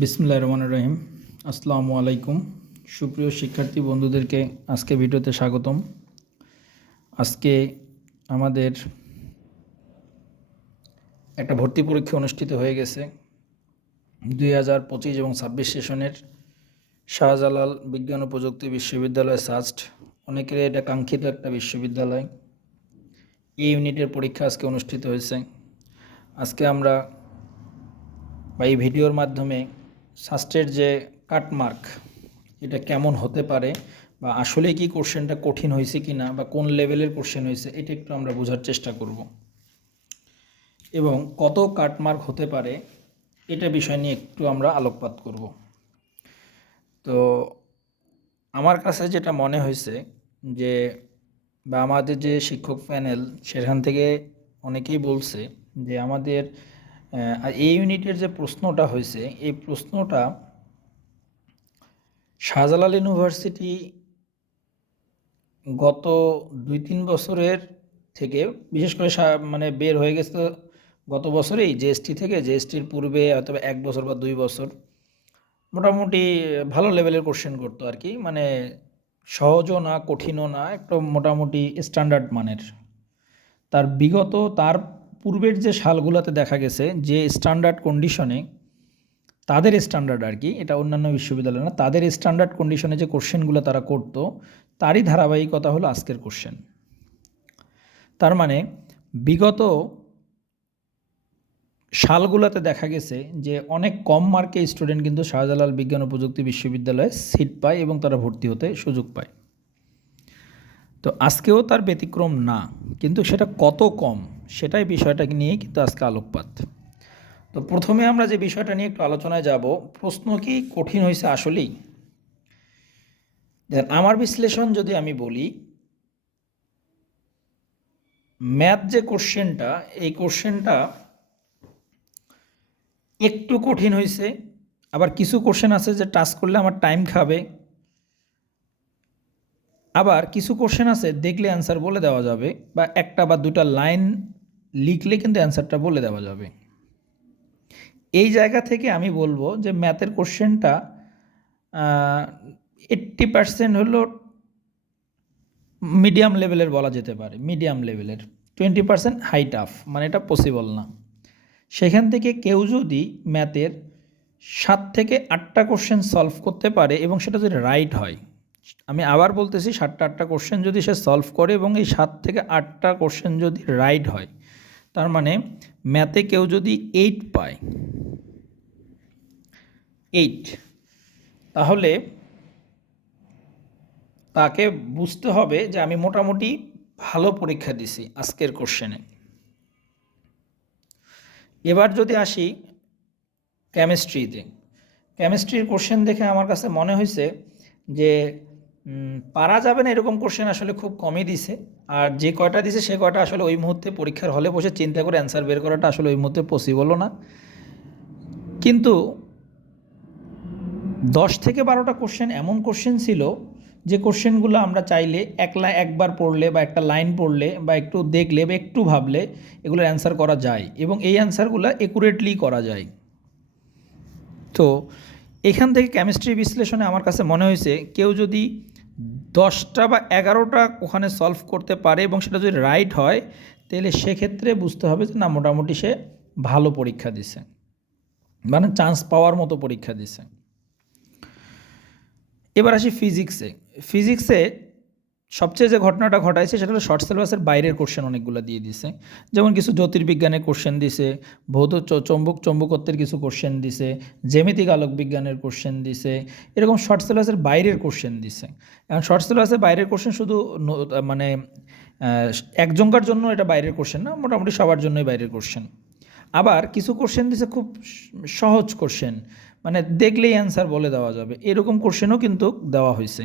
বিসমুল্লাহ রহমান রহিম। আসসালামু আলাইকুম। সুপ্রিয় শিক্ষার্থী বন্ধুদেরকে আজকে ভিডিওতে স্বাগতম। আজকে আমাদের একটা ভর্তি পরীক্ষা অনুষ্ঠিত হয়ে গেছে। দুই হাজার পঁচিশ এবং ছাব্বিশ সেশনের শাহজালাল বিজ্ঞান ও প্রযুক্তি বিশ্ববিদ্যালয় সাস্ট অনেকের এটা কাঙ্ক্ষিত একটা বিশ্ববিদ্যালয়। এই ইউনিটের পরীক্ষা আজকে অনুষ্ঠিত হয়েছে। আজকে আমরা বা এই ভিডিওর মাধ্যমে শাস্ত্রের যে কাটমার্ক, এটা কেমন হতে পারে বা আসলে কি কোশ্চেনটা কঠিন হয়েছে কি না বা কোন লেভেলের কোশ্চেন হয়েছে, এটা একটু আমরা বোঝার চেষ্টা করব। এবং কত কাটমার্ক হতে পারে, এটা বিষয় নিয়ে একটু আমরা আলোকপাত করব। তো আমার কাছে যেটা মনে হয়েছে যে, বা আমাদের যে শিক্ষক প্যানেল, সেখান থেকে অনেকেই বলছে যে, আমাদের এই ইউনিটের যে প্রশ্নটা হয়েছে, এই প্রশ্নটা শাহজালাল ইউনিভার্সিটি গত দুই তিন বছরের থেকে, বিশেষ করে মানে বের হয়ে গেছে গত বছরেই জিএসটি থেকে জিএসটির পূর্বে হয়তো বা এক বছর বা দুই বছর, মোটামুটি ভালো লেভেলের কোশ্চেন করতো আর কি। মানে সহজও না, কঠিনও না, একটু মোটামুটি স্ট্যান্ডার্ড মানের। তার বিগত, তার পূর্বের যে সালগুলোতে দেখা গেছে, যে স্ট্যান্ডার্ড কন্ডিশনে তাদের স্ট্যান্ডার্ড আর কি, এটা অন্যান্য বিশ্ববিদ্যালয় না, তাদের স্ট্যান্ডার্ড কন্ডিশনে যে কোশ্চেনগুলো তারা করতো, তারই ধারাবাহিকতা হলো আজকের কোশ্চেন তার মানে বিগত সালগুলোতে দেখা গেছে যে অনেক কম মার্কে স্টুডেন্ট কিন্তু শাহজালাল বিজ্ঞান ও প্রযুক্তি বিশ্ববিদ্যালয়ে সিট পায় এবং তারা ভর্তি হতে সুযোগ পায়। তো আজকেও তার ব্যতিক্রম না, কিন্তু সেটা কত কম? সেটাই বিষয়টাকে নিয়ে কিন্তু আজকে আলোকপাত। তো প্রথমে আমরা যে বিষয়টা নিয়ে একটু আলোচনায় যাব, প্রশ্ন কি কঠিন হয়েছে আসলেই? আমার বিশ্লেষণ যদি আমি বলি, ম্যাথ যে কোশ্চেনটা, এই কোশ্চেনটা একটু কঠিন হয়েছে আবার কিছু কোশ্চেন আছে যে টাচ করলে আমার টাইম খাবে। আবার কিছু কোশ্চেন আছে দেখলে অ্যান্সার বলে দেওয়া যাবে, বা একটা বা দুটা লাইন লিখলে কিন্তু অ্যান্সারটা বলে দেওয়া যাবে। এই জায়গা থেকে আমি বলব যে ম্যাথের কোশ্চেনটা এইট্টি পার্সেন্ট হলো মিডিয়াম লেভেলের বলা যেতে পারে, মিডিয়াম লেভেলের। টোয়েন্টি পার্সেন্ট হাই টাফ মানে এটা পসিবল না। সেখান থেকে কেউ যদি ম্যাথের সাত থেকে আটটা কোশ্চেন সলভ করতে পারে এবং সেটা যদি রাইট হয়, আমি আবার বলতেছি সাতটা আটটা কোশ্চেন যদি সে সলভ করে এবং এই সাত থেকে আটটা কোশ্চেন যদি রাইট হয় তার মানে ম্যাথে কেউ যদি এইট পায় এইট তাহলে তাকে বুঝতে হবে যে আমি মোটামুটি ভালো পরীক্ষা দিছি আজকের কোশ্চেনে এবার যদি আসি কেমিস্ট্রিতে কেমিস্ট্রির কোশ্চেন দেখে আমার কাছে মনে হয়েছে যে পারা যাবে না এরকম কোশ্চেন আসলে খুব কমই দিছে। আর যে কয়টা দিছে, সে কয়টা আসলে ওই মুহূর্তে পরীক্ষার হলে বসে চিন্তা করে অ্যান্সার বের করাটা আসলে ওই মুহূর্তে পসিবলও না। কিন্তু দশ থেকে বারোটা কোশ্চেন এমন কোশ্চেন ছিল যে কোশ্চেনগুলো আমরা চাইলে এক লাই একবার পড়লে বা একটা লাইন পড়লে বা একটু দেখলে বা একটু ভাবলে এগুলোর অ্যান্সার করা যায় এবং এই অ্যান্সারগুলো একুরেটলি করা যায়। তো এখান থেকে কেমিস্ট্রি বিশ্লেষণে আমার কাছে মনে হয়েছে কেউ যদি দশটা বা এগারোটা ওখানে সলভ করতে পারে এবং সেটা যদি রাইট হয়, তাহলে সেক্ষেত্রে বুঝতে হবে যে না, মোটামুটি সে ভালো পরীক্ষা দিছে। মানে চান্স পাওয়ার মতো পরীক্ষা দিছে। এবার আসি ফিজিক্সে ফিজিক্সে সবচেয়ে যে ঘটনাটা ঘটাইছে সেটা হলো শর্ট সিলেবাসের বাইরের কোশ্চেন অনেকগুলো দিয়ে দিছে। যেমন কিছু জ্যোতির্বিজ্ঞানের কোশ্চেন দিছে, ভৌত চৌম্বক, চৌম্বকত্বের কিছু কোশ্চেন দিছে, জ্যামিতিক আলোক বিজ্ঞানের কোশ্চেন দিছে, এরকম শর্ট সিলেবাসের বাইরের কোশ্চেন দিছে। এখন শর্ট সিলেবাসের বাইরের কোশ্চেন শুধু মানে একজনকার জন্য এটা বাইরের কোশ্চেন না, মোটামুটি সবার জন্যই বাইরের কোশ্চেন আবার কিছু কোশ্চেন দিছে খুব সহজ কোশ্চেন মানে দেখলেই অ্যান্সার বলে দেওয়া যাবে। এরকম কোশ্চেনও কিন্তু দেওয়া হয়েছে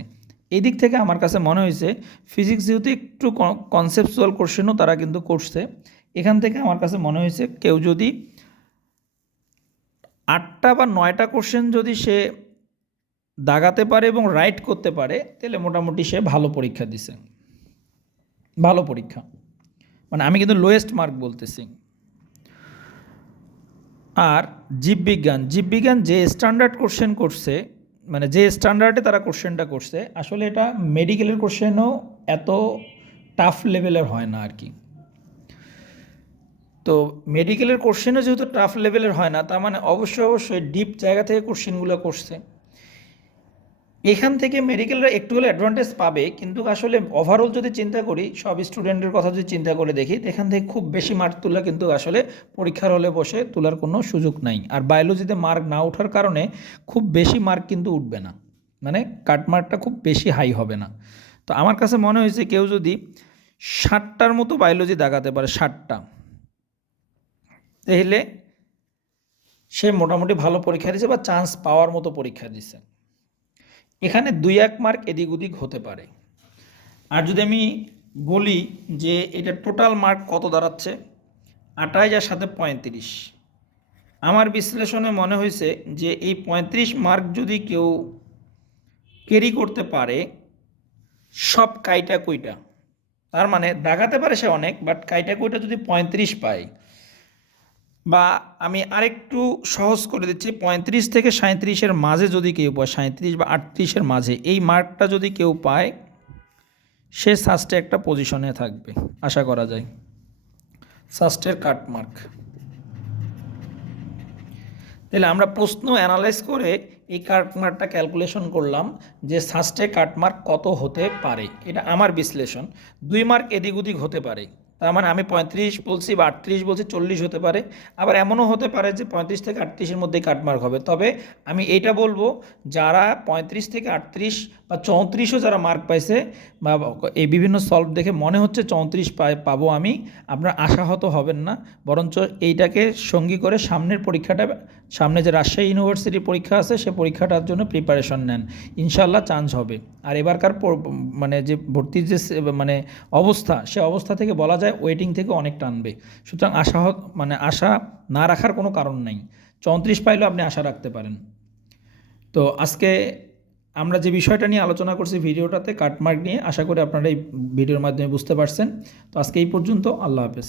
এই দিক থেকে আমার কাছে মনে হয়েছে ফিজিক্স যেহেতু একটু কনসেপচুয়াল কোশ্চেনও তারা কিন্তু করছে, এখান থেকে আমার কাছে মনে হয়েছে কেউ যদি আটটা বা নয়টা কোশ্চেন যদি সে দাগাতে পারে এবং রাইট করতে পারে, তাহলে মোটামুটি সে ভালো পরীক্ষা দিছে। ভালো পরীক্ষা। মানে আমি কিন্তু লোয়েস্ট মার্ক বলতেছি। আর জীববিজ্ঞান জীববিজ্ঞান যে স্ট্যান্ডার্ড কোশ্চেন করছে মানে যে স্ট্যান্ডার্ডে তারা কোশ্চেনটা করছে, আসলে এটা মেডিকেলের কোশ্চেনও এত টাফ লেভেলের হয় না আর কি তো মেডিকেলের কোশ্চেনও যেহেতু টাফ লেভেলের হয় না, তার মানে অবশ্যই অবশ্যই ডিপ জায়গা থেকে কোশ্চেনগুলো করছে। এখান থেকে মেডিকেলরা একটু হলে অ্যাডভান্টেজ পাবে, কিন্তু আসলে ওভারঅল যদি চিন্তা করি, সব স্টুডেন্টের কথা যদি চিন্তা করে দেখি, এখান থেকে খুব বেশি মার্ক তোলা কিন্তু আসলে পরীক্ষার হলে বসে তোলার কোনো সুযোগ নাই। আর বায়োলজিতে মার্ক না ওঠার কারণে খুব বেশি মার্ক কিন্তু উঠবে না। মানে কাটমার্কটা খুব বেশি হাই হবে না। তো আমার কাছে মনে হয়েছে কেউ যদি ষাটটার মতো বায়োলজি দাগাতে পারে, ষাটটা, তাহলে সে মোটামুটি ভালো পরীক্ষা দিছে বা চান্স পাওয়ার মতো পরীক্ষা দিছে এখানে দুই এক মার্ক এদিক ওদিক হতে পারে। আর যদি আমি বলি যে এটা টোটাল মার্ক কত দাঁড়াচ্ছে? আঠাইশ আর সাথে পঁয়ত্রিশ। আমার বিশ্লেষণে মনে হয়েছে যে এই পঁয়ত্রিশ মার্ক যদি কেউ ক্যারি করতে পারে, সব কাইটা কুইটা। তার মানে দাগাতে পারে সে অনেক বাট কাইটা কুইটা যদি পঁয়ত্রিশ পায় বা আমি আরেকটু সহজ করে দিচ্ছি, পঁয়ত্রিশ থেকে সাঁত্রিশের মাঝে যদি কেউ পায় সাঁত্রিশ বা আটত্রিশের মাঝে, এই মার্কটা যদি কেউ পায়, সে সাস্টে একটা পজিশনে থাকবে, আশা করা যায়। সাস্টের কাট মার্ক। তাহলে আমরা প্রশ্ন অ্যানালাইজ করে এই কাটমার্কটা ক্যালকুলেশন করলাম যে সাস্টে কাটমার্ক কত হতে পারে, এটা আমার বিশ্লেষণ। দুই মার্ক এদিক ওদিক হতে পারে। তার মানে আমি পঁয়ত্রিশ বলছি বা আটত্রিশ বলছি, চল্লিশ হতে পারে। আবার এমনও হতে পারে যে পঁয়ত্রিশ থেকে আটত্রিশের মধ্যেই কাটমার্ক হবে। তবে আমি এইটা বলব, যারা পঁয়ত্রিশ থেকে আটত্রিশ বা চৌত্রিশও যারা মার্ক পাইছে বা এই বিভিন্ন সলভ দেখে মনে হচ্ছে চৌত্রিশ পায় পাবো আমি, আপনার আশাহত হবেন না। বরঞ্চ এইটাকে সঙ্গী করে সামনের পরীক্ষাটা সামনে যে রাজশাহী ইউনিভার্সিটির পরীক্ষা আছে, সে পরীক্ষাটার জন্য প্রিপারেশন নেন। ইনশাল্লাহ চান্স হবে। আর এবারকার মানে যে ভর্তির যে মানে অবস্থা, সে অবস্থা থেকে বলা যায় ওয়েটিং থেকে অনেক টানবে। সুতরাং আশা মানে আশা না রাখার কোনো কারণ নেই। চৌত্রিশ পাইলেও আপনি আশা রাখতে পারেন। তো আজকে আমরা যে বিষয়টা নিয়ে আলোচনা করছি ভিডিওটাতে, কাটমার্ক নিয়ে, আশা করি আপনারা এই ভিডিওর মাধ্যমে বুঝতে পারছেন। তো আজকে এই পর্যন্ত, আল্লাহ হাফেজ।